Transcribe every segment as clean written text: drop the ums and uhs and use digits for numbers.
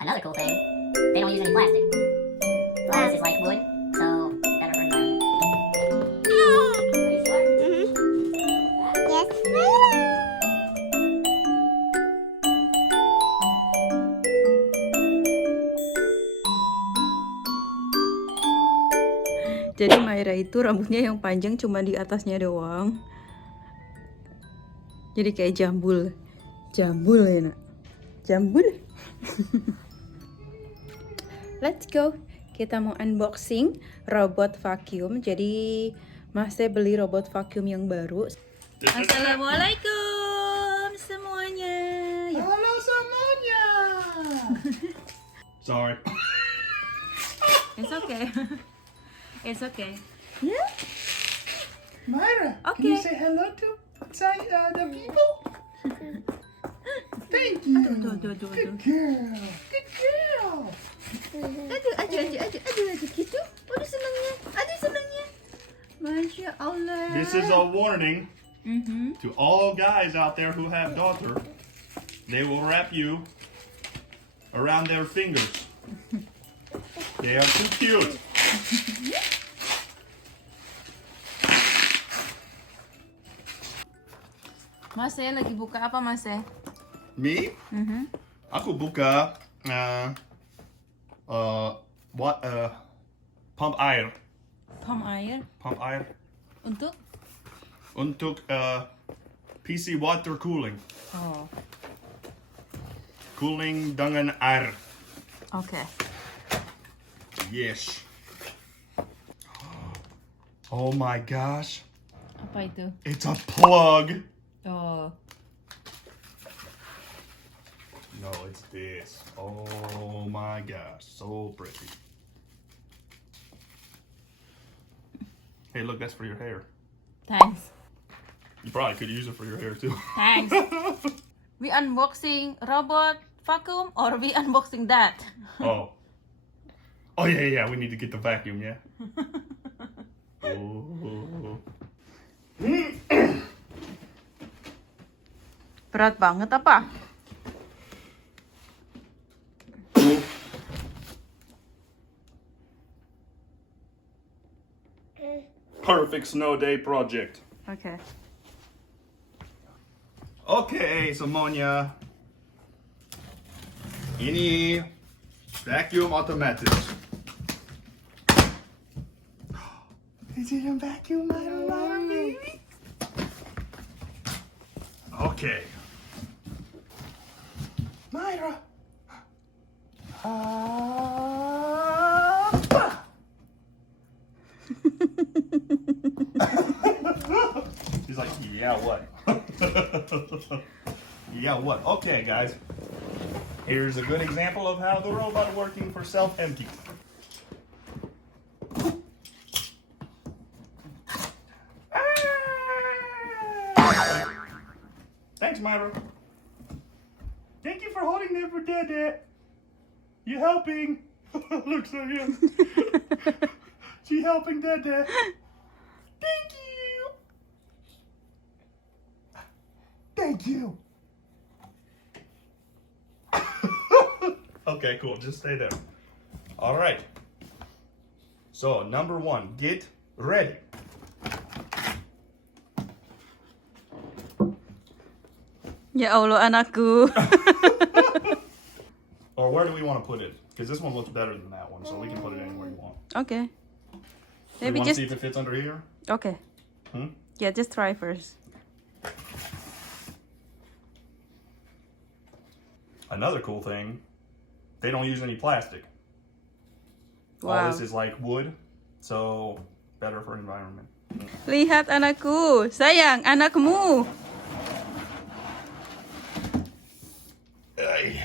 Another cool thing, they don't use any plastic. Glass is like wood, so better for environment. Are you sure? Yes. Jadi Myra itu rambutnya yang panjang cuma di atasnya doang. Jadi kayak jambul. Jambul ya nak. Jambul. Let's go. Kita mau unboxing robot vacuum. Jadi Mas beli robot vacuum yang baru. Assalamualaikum semuanya. Ya. Halo semuanya. Sorry. It's okay. It's okay. Yeah? Myra, can Okay. you say hello to the people? Thank you. Aduh. Good girl. Good girl. Aduh, gitu. Aduh senangnya. Masya Allah. This is a warning Mhm. to all guys out there who have daughter. They will wrap you around their fingers. They are too cute. Mas lagi buka apa Mas? Me? Mhm. Aku buka pump air. Pump air Pump air untuk untuk PC water cooling. Oh, Cooling dengan air. oke. Yes. Oh my gosh. Apa itu? It's a plug. Oh, No, it's this. Oh my gosh. So pretty. Hey, look, that's for your hair. thanks. You probably could use it for your hair too. Thanks. We unboxing robot vacuum or we unboxing that? Oh. Oh yeah, we need to get the vacuum, yeah. Oh. Berat banget apa? Perfect snow day project. Oke. Okay, semuanya. Ini vacuum automatic. Is it a vacuum, Myra, baby? Okay. Myra. He's like, yeah, what? Yeah, what? Okay, guys. Here's a good example of how the robot working for self-empty. Thanks, Myra. Thank you for holding them for Dad. You helping? Looks like you. She helping Dad. Thank you. Thank you. Okay, cool. Just stay there. All right. So, number 1, get ready. Ya Allah anakku. Or where do we want to put it? Because this one looks better than that one, so we can put it anywhere you want. Oke. You Maybe want to just see if it fits under here? okay. Hmm? Yeah, just try first. Another cool thing, they don't use any plastic. All Wow. this is like wood, so better for environment. Lihat anakku, sayang anakmu. Ay.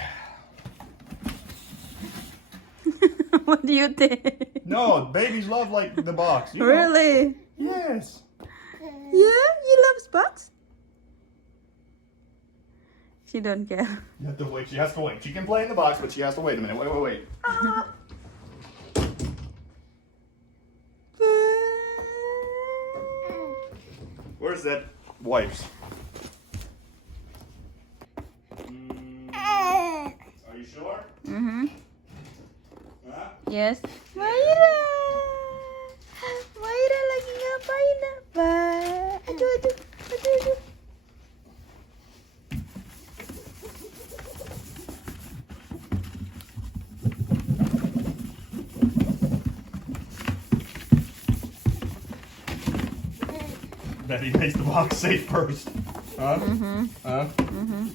What do you think? No, babies love like the box. You know. Really? Yes. Yeah, you love box? She don't care. You have to wait. She has to wait. She can play in the box, but she has to wait a minute. Wait. Where's that wipes? Are you you sure? Mm-hmm. Huh? Yes. Myra! Myra lagi ngapain apa? Aduh, aduh, aduh, aduh. That he makes the box safe first. Huh? Mm-hmm. Huh? Mm-hmm.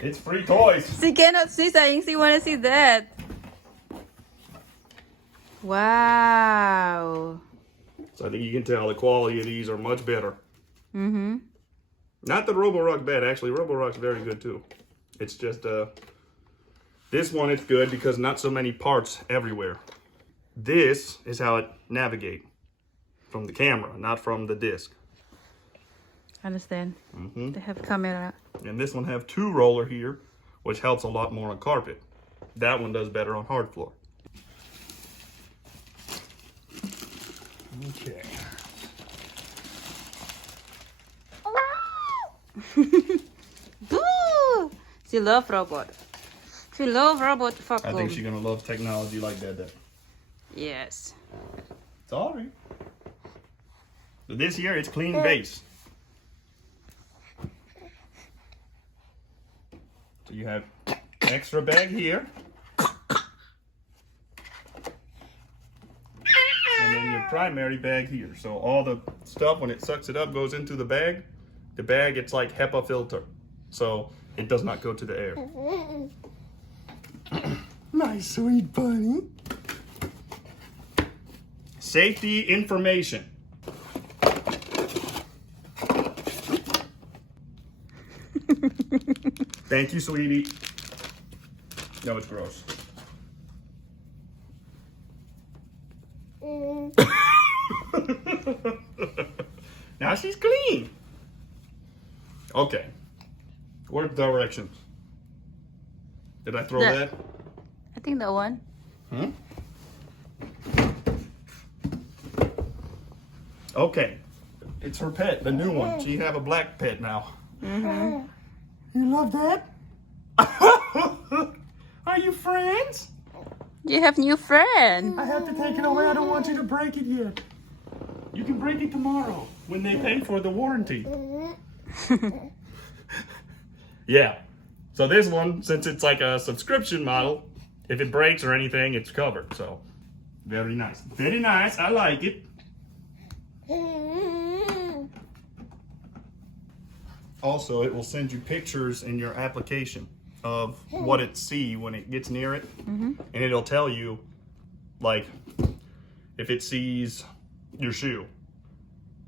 It's free toys. She cannot see, saying she wanna see that. Wow. So I think you can tell the quality of these are much better. Mm-hmm. Not that Roborock's bad, actually. Roborock's very good too. It's just this one it's good because not so many parts everywhere. This is how it navigate from the camera, not from the disc. Understand? Mm-hmm. They have camera. And this one have 2 roller here, which helps a lot more on carpet. That one does better on hard floor. Okay. Boo! She love robot. She love robot I vacuum. think she's gonna love technology like that. Yes. Sorry. So this here, it's clean base. So you have extra bag here. And then your primary bag here. So all the stuff, when it sucks it up, goes into the bag. The bag, it's like HEPA filter. So it does not go to the air. My sweet bunny. Safety information. Thank you, sweetie. No, it's gross. Now she's clean. Okay. What directions? Did I throw that? I think that one. Hmm? Okay. It's her pet, the new one. She have a black pet now. Mm-hmm. You love that? Are you friends? You have new friend. I have to take it away. I don't want you to break it yet. You can break it tomorrow when they pay for the warranty. Yeah. So this one, since it's like a subscription model, if it breaks or anything, it's covered. So very nice. Very nice. I like it. Also, it will send you pictures in your application of what it see when it gets near it. Mm-hmm. And it'll tell you, like, if it sees your shoe.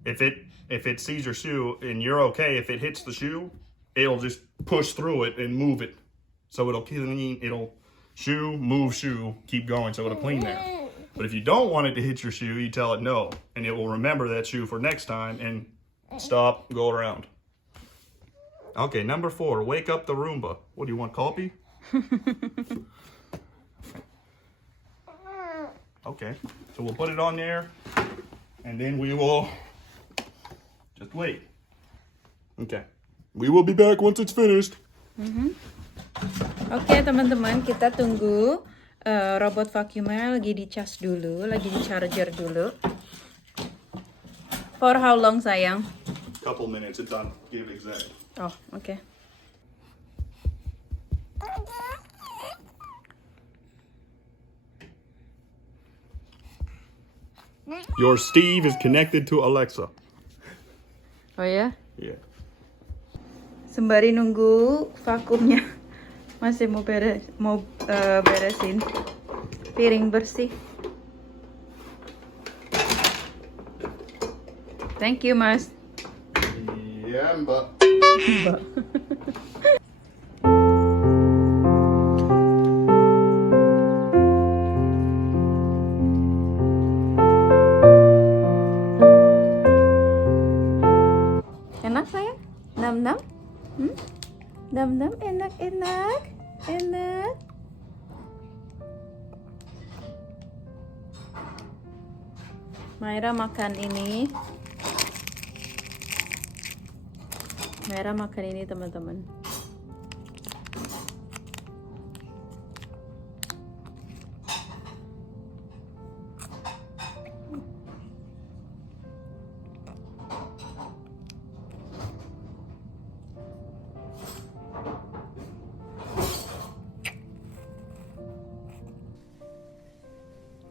If it sees your shoe and you're okay, if it hits the shoe, it'll just push through it and move it. So it'll clean, it'll move shoe, keep going, so it'll clean there. But if you don't want it to hit your shoe, you tell it no, and it will remember that shoe for next time and stop, go around. Okay, number 4, wake up the Roomba. What do you want, coffee? Okay, so we'll put it on there, and then we will just wait. Okay, we will be back once it's finished. Oke, teman-teman, kita tunggu robot vacuumnya lagi dicas dulu, lagi di charger dulu. For how long, sayang? Couple minutes, it's done. Give exact. Oh, oke. Your Steve is connected to Alexa. Oh ya? Yeah. Sembari nunggu vakumnya masih mau beresin piring bersih. Thank you, Mas. Yeah, Mbak. Enak sayang? Nam-nam? Nam-nam, enak. Myra makan ini. Myra makan ini, teman-teman.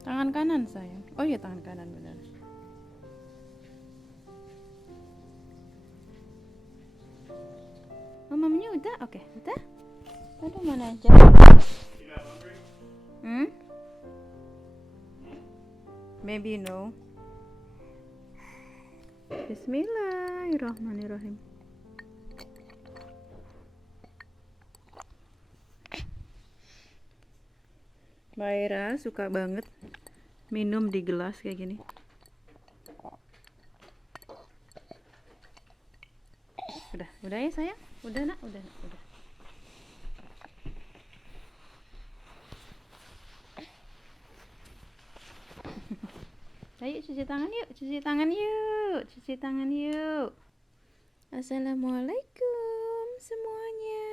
Tangan kanan, sayang. Oh iya, tangan kanan, benar. Oh, mamanya udah? Oke, udah. Aduh, mana aja? Maybe no. Bismillahirrahmanirrahim. Myra suka banget minum di gelas kayak gini. Udah ya sayang? Udah nak, udah. Ayo cuci tangan yuk. Assalamualaikum semuanya.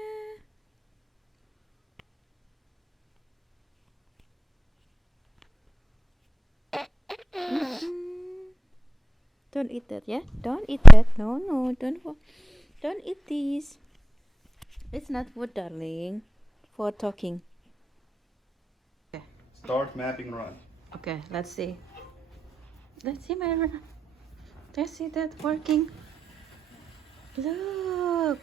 Don't eat that, ya? Don't eat that. No, don't eat this. It's not food, darling. For talking. Okay. Start mapping run. Okay, let's see. Let's see, Myra. Let's see that working. Look.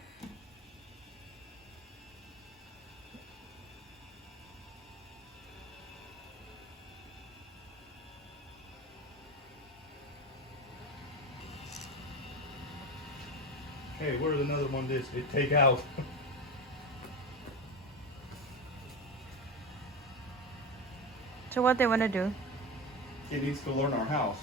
Hey, where's another one this? It take out. So what they wanna do? It needs to learn our house.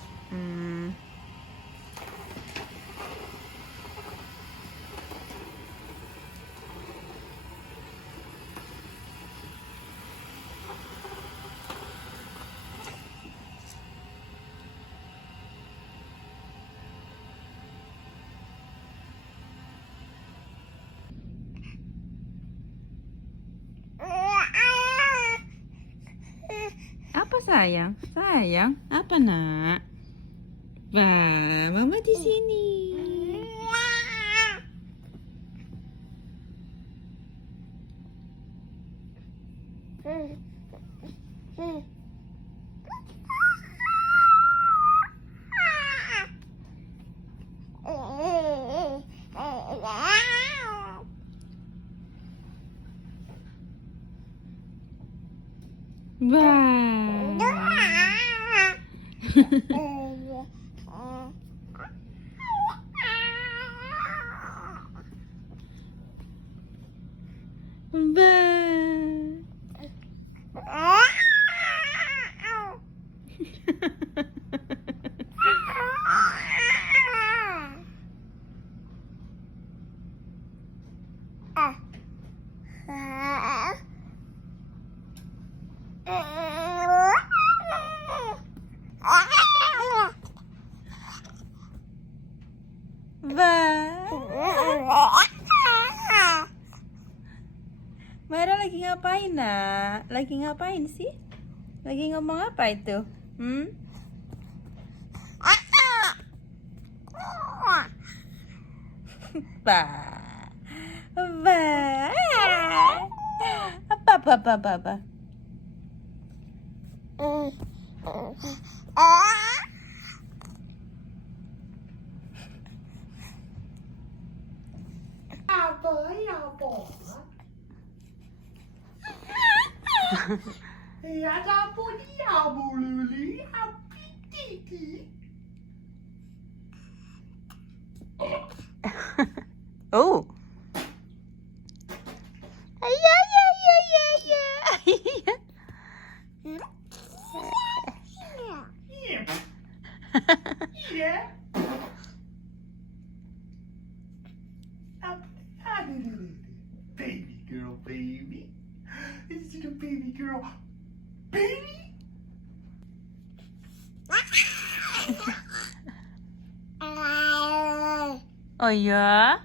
Apa sayang? Sayang, apa nak? Wah, mama di sini. Myra lagi ngapain, nak? Lagi ngapain sih? Lagi ngomong apa itu? Ba. Apa? Oh. Yeah. Baby girl, baby. Is it a baby girl? Baby? Oh ya?